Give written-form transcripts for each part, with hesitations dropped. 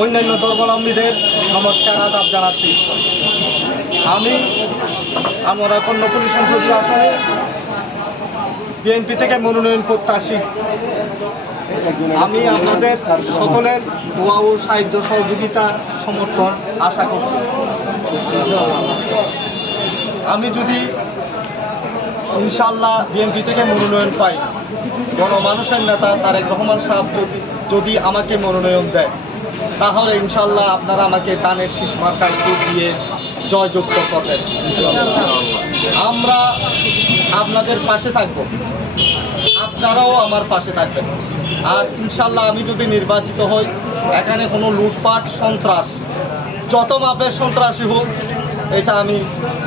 অন্যান্য ধর্মাবলম্বীদের নমস্কার আদাব জানাচ্ছি। আমি আমরা কর্ণফুলী সংসদীয় আসনে বিএনপি থেকে মনোনয়ন প্রত্যাশী। আমি আপনাদের সকলের দোয়া ও সাহায্য সহযোগিতা সমর্থন আশা করছি। আমি যদি ইনশাআল্লাহ বিএনপি থেকে মনোনয়ন পাই, গণমানুষের নেতা তারেক রহমান সাহেব যদি আমাকে মনোনয়ন দেয়, তাহলে ইনশাআল্লাহ আপনারা আমাকে দানের শীষ মার্কায় ভোট দিয়ে জয়যুক্ত করবেন। আমরা আপনাদের পাশে থাকব, আপনারাও আমার পাশে থাকবেন। আর ইনশাআল্লাহ আমি যদি নির্বাচিত হই, এখানে কোনো লুটপাট সন্ত্রাস, যত মাপের সন্ত্রাসী হোক, এটা আমি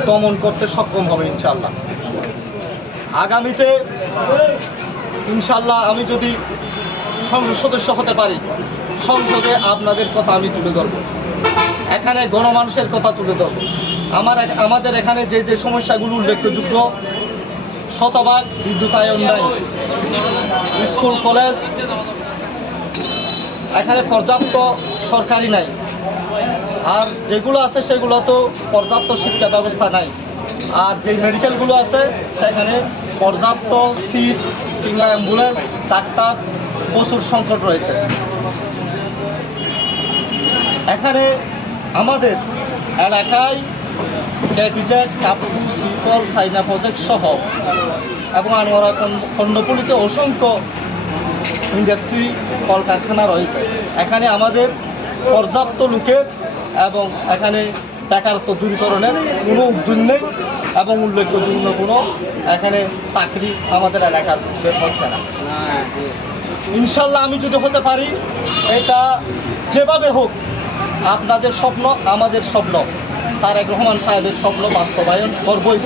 দমন করতে সক্ষম হবে ইনশাআল্লাহ। আগামীতে ইনশাআল্লাহ আমি যদি সংসদ সদস্য হতে পারি, সংসদে আপনাদের কথা আমি তুলে ধরব, এখানে গণমানুষের কথা তুলে ধরব। আমাদের এখানে যে যে সমস্যাগুলো উল্লেখযোগ্য, শতভাগ বিদ্যুতায়ন নাই, স্কুল কলেজ এখানে পর্যাপ্ত সরকারি নাই, আর যেগুলো আছে সেগুলো তো পর্যাপ্ত শিক্ষা ব্যবস্থা নাই, আর যে মেডিকেলগুলো আছে সেখানে পর্যাপ্ত সিট কিংবা অ্যাম্বুলেন্স, ডাক্তার প্রচুর সংকট রয়েছে। এখানে আমাদের এলাকায় ক্যাপিটেট, কাপুর, সিপল, চাইনা প্রজেক্ট সহ এবং আনোয়ারা কর্ণফুলীতে অসংখ্য ইন্ডাস্ট্রি, কলকারখানা রয়েছে। এখানে আমাদের পর্যাপ্ত লোকের এবং এখানে বেকারত্ব দূরীকরণের কোনো উদ্যোগ নেই এবং উল্লেখযোগ্য কোনো এখানে চাকরি আমাদের এলাকার বের হচ্ছে না। ইনশাল্লাহ আমি যদি হতে পারি, এটা যেভাবে হোক আপনাদের স্বপ্ন আমাদের স্বপ্ন, তারেক রহমান সাহেবের স্বপ্ন বাস্তবায়ন করবই।